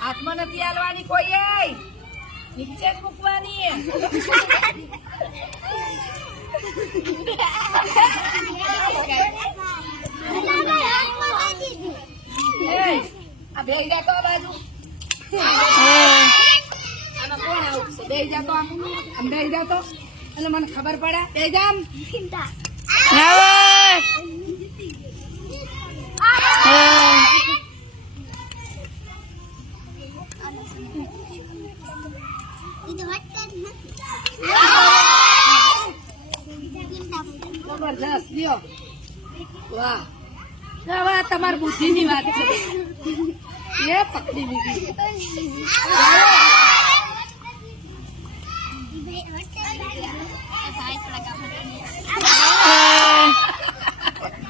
હાથમાં નથી હાલવાની કોઈ નીચે જ મૂકવાની આ બેહી જા તો બાજુ આમાં કોણ આવશે બેહી જા તો આમ બેહી જા તો એટલે મને ખબર પડે બેહી જા જબરજસ્ત લ્યો વાહ હવે તમારી બુદ્ધિ ની વાત છે એ પકડી લીધી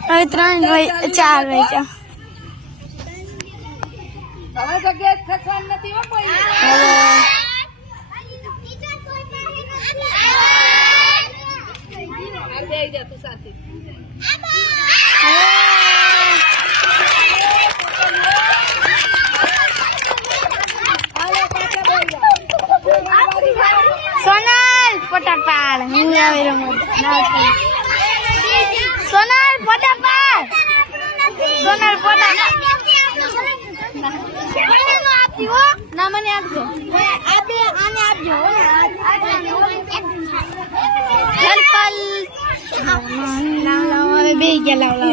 હવે 3 4 વાગ્યા હવે જગ્યાએ ખસવાનું નથી હો કોઈ બેહી જા તું સાથે સોનલ ફટાફટ હું આવી રમત સોનલ ફટાફટ સોનલ ફટાફટ ના મને આપજો આને આપજો બે ગયા લાવ